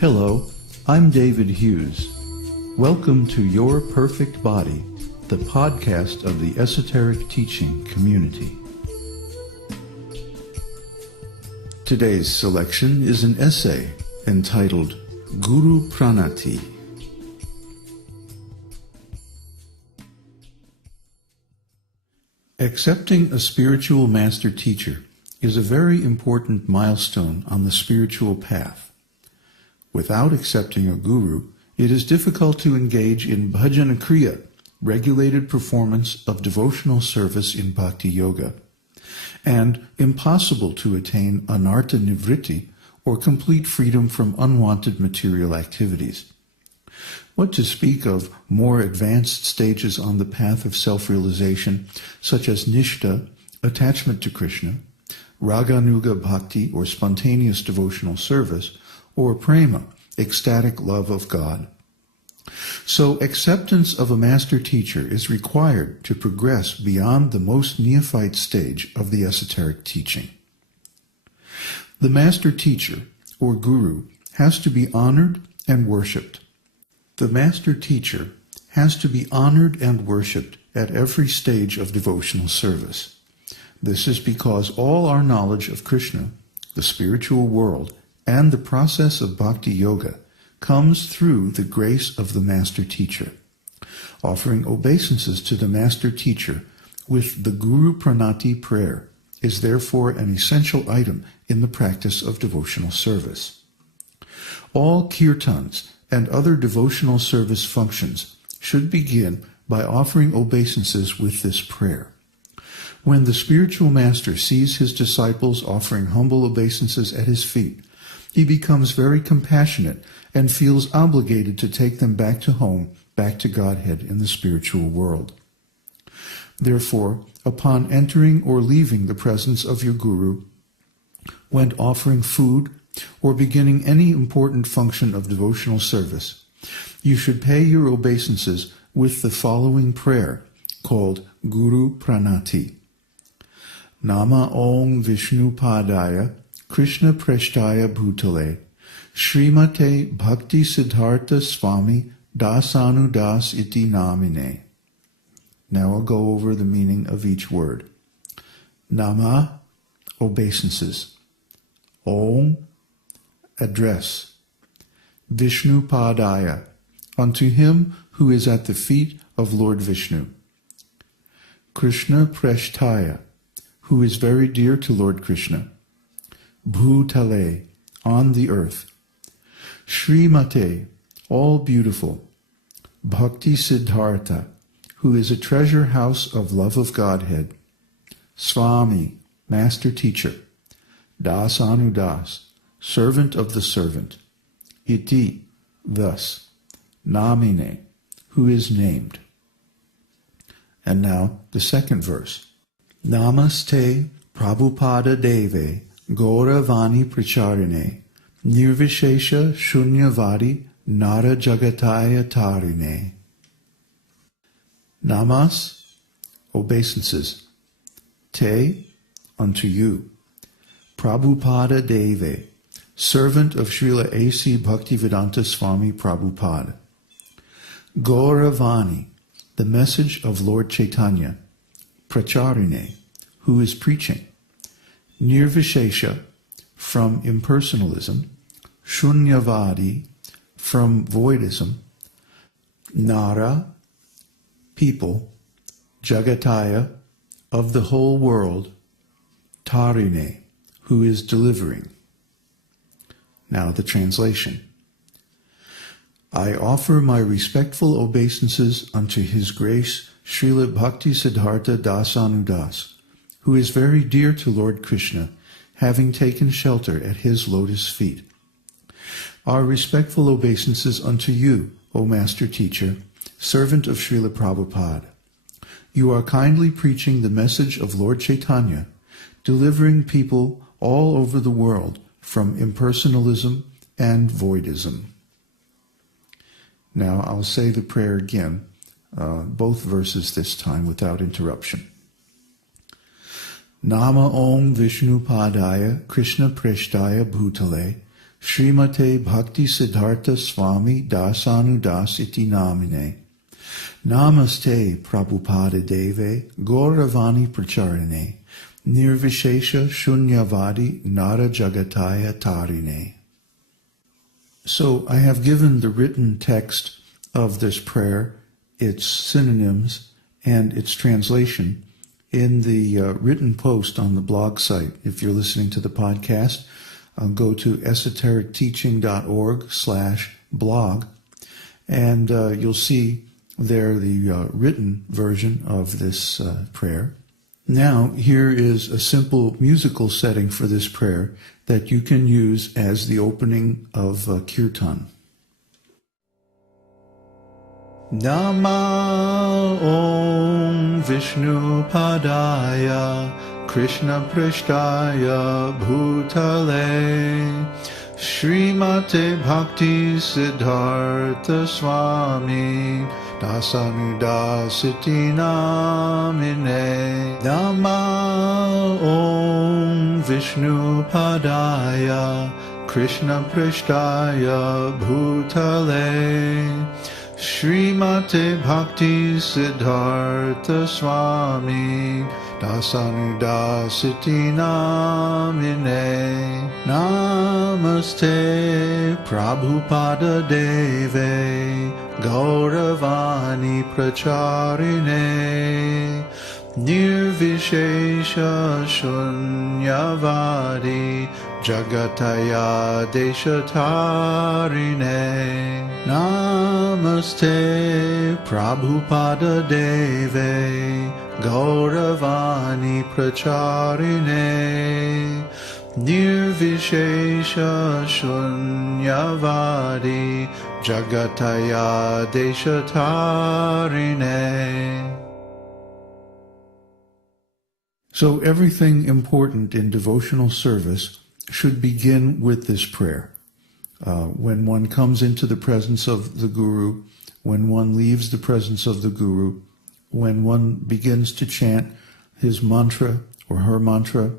Hello, I'm David Hughes. Welcome to Your Perfect Body, the podcast of the Esoteric Teaching community. Today's selection is an essay entitled Guru-pranati. Accepting a spiritual master teacher is a very important milestone on the spiritual path. Without accepting a guru, it is difficult to engage in bhajana-kriya, regulated performance of devotional service in bhakti-yoga, and impossible to attain anartha-nivrtti, or complete freedom from unwanted material activities. What to speak of more advanced stages on the path of self-realization, such as nistha, attachment to Kṛṣṇa, raganuga-bhakti, or spontaneous devotional service, or prema, ecstatic love of God. So acceptance of a master teacher is required to progress beyond the most neophyte stage of the esoteric teaching. The master teacher, or guru, has to be honored and worshipped. The master teacher has to be honored and worshipped at every stage of devotional service. This is because all our knowledge of Kṛṣṇa, the spiritual world, and the process of bhakti-yoga comes through the grace of the master teacher. Offering obeisances to the master teacher with the Guru-pranati prayer is therefore an essential item in the practice of devotional service. All kirtans and other devotional service functions should begin by offering obeisances with this prayer. When the spiritual master sees his disciples offering humble obeisances at his feet, he becomes very compassionate and feels obligated to take them back to home, back to Godhead in the spiritual world. Therefore, upon entering or leaving the presence of your guru, when offering food or beginning any important function of devotional service, you should pay your obeisances with the following prayer, called Guru-pranati. Nama Om Vishnu Padaya Kṛṣṇa Preshtaya Bhutale Śrīmate Bhakti-siddhārtha Swami Dasanudas iti namine. Now I'll go over the meaning of each word. Nama, obeisances. Om, address. Vishnu Padaya, unto him who is at the feet of Lord Vishnu. Kṛṣṇa Preshtaya, who is very dear to Lord Kṛṣṇa. Bhutale, on the earth. Śrīmate, all beautiful. Bhakti-siddhārtha, who is a treasure house of love of Godhead. Swami, master teacher. Dasanudas, servant of the servant. Iti, thus. Namine, who is named. And now the second verse. Namaste Prabhupada Deve Gauravani Pracharine Nirvishesha Shunyavadi Nara Jagataya Tarine. Namas, obeisances. Te, unto you. Prabhupada Deve, servant of Srila A.C. Bhaktivedanta Swami Prabhupada. Gauravani, the message of Lord Chaitanya. Pracharine, who is preaching. Nirvishesha, from impersonalism. Shunyavadi, from voidism. Nara, people. Jagataya, of the whole world. Tarine, who is delivering. Now the translation. I offer my respectful obeisances unto His Grace Srila Bhakti-siddhārtha Dasanudas, who is very dear to Lord Kṛṣṇa, having taken shelter at his lotus feet. Our respectful obeisances unto you, O Master Teacher, servant of Srila Prabhupada. You are kindly preaching the message of Lord Chaitanya, delivering people all over the world from impersonalism and voidism. Now I'll say the prayer again, both verses this time without interruption. Nama Om Vishnu Padaya Krishna Preshtaya Bhutale Śrīmate Bhakti Siddhartha Swami Dasanu Das Iti Namine Namaste Prabhupada Deve Gauravani Pracharine Nirvishesha Shunyavadi Nara Jagataya Tarine. So I have given the written text of this prayer, its synonyms, and its translation in the written post on the blog site. If you're listening to the podcast, go to esotericteaching.org/blog, and you'll see there the written version of this prayer. Now, here is a simple musical setting for this prayer that you can use as the opening of Kirtan. Nama Om Vishnu Padaya Krishna Preshtaya Bhutale Śrīmate Bhakti Siddhartha Swami Dasanudasiti Namine Nama Om Vishnu Padaya Krishna Preshtaya Bhutale Śrīmate Bhakti Siddhartha Swami Dasanudasiti Namine Namaste Prabhupada Deve Gauravani Pracharine Nirvishesha Shunyavadi Jagataya Deshatarine Namaste Prabhupada Deve Gauravani Pracharine Nirvishesha Shunyavadi Jagataya Deshatarine. So everything important in devotional service should begin with this prayer. When one comes into the presence of the Guru, when one leaves the presence of the Guru, when one begins to chant his mantra or her mantra,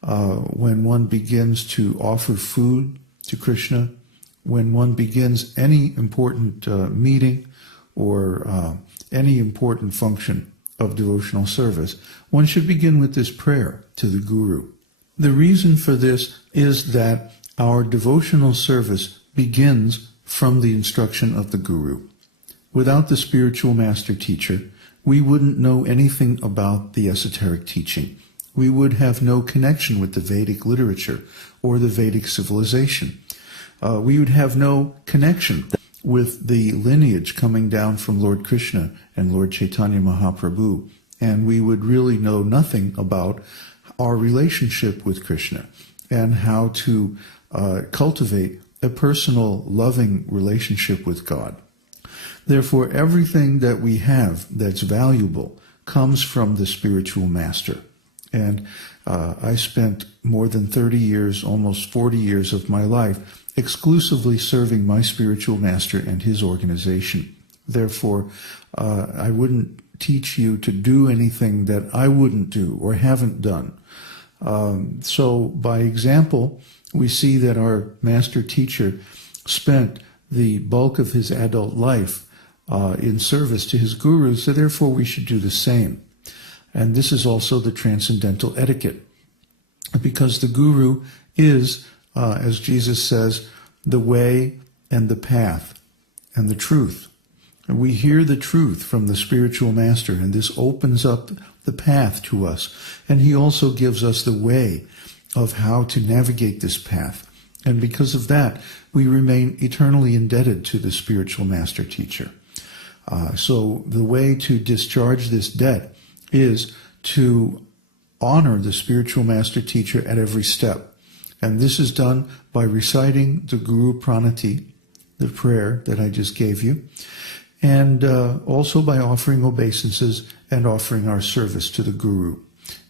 when one begins to offer food to Krishna, when one begins any important meeting or any important function of devotional service, one should begin with this prayer to the Guru. The reason for this is that our devotional service begins from the instruction of the Guru. Without the spiritual master teacher, we wouldn't know anything about the esoteric teaching. We would have no connection with the Vedic literature or the Vedic civilization. We would have no connection with the lineage coming down from Lord Kṛṣṇa and Lord Chaitanya Mahaprabhu, and we would really know nothing about our relationship with Krishna and how to cultivate a personal, loving relationship with God. Therefore, everything that we have that's valuable comes from the spiritual master. And I spent more than 30 years, almost 40 years of my life exclusively serving my spiritual master and his organization. Therefore, I wouldn't teach you to do anything that I wouldn't do or haven't done. So by example, we see that our master teacher spent the bulk of his adult life in service to his guru, so therefore we should do the same. And this is also the transcendental etiquette, because the guru is, as Jesus says, the way and the path and the truth. And we hear the truth from the spiritual master, and this opens up the path to us. And he also gives us the way of how to navigate this path. And because of that, we remain eternally indebted to the spiritual master teacher. So the way to discharge this debt is to honor the spiritual master teacher at every step. And this is done by reciting the Guru-pranati, the prayer that I just gave you, and also by offering obeisances and offering our service to the Guru.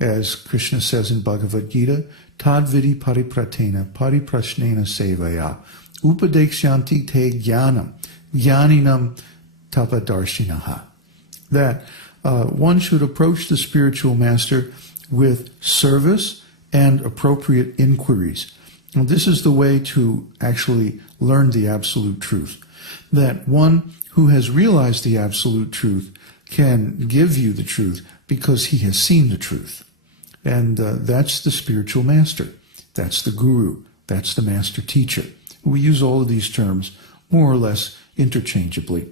As Kṛṣṇa says in Bhagavad-gītā, tad vidi paripratena pariprashnena sevaya upadekshyanti te jnanam jnaninam tapadarshinaha. That one should approach the spiritual master with service and appropriate inquiries. And this is the way to actually learn the absolute truth. That one who has realized the absolute truth can give you the truth because he has seen the truth. And that's the spiritual master. That's the guru. That's the master teacher. We use all of these terms more or less interchangeably.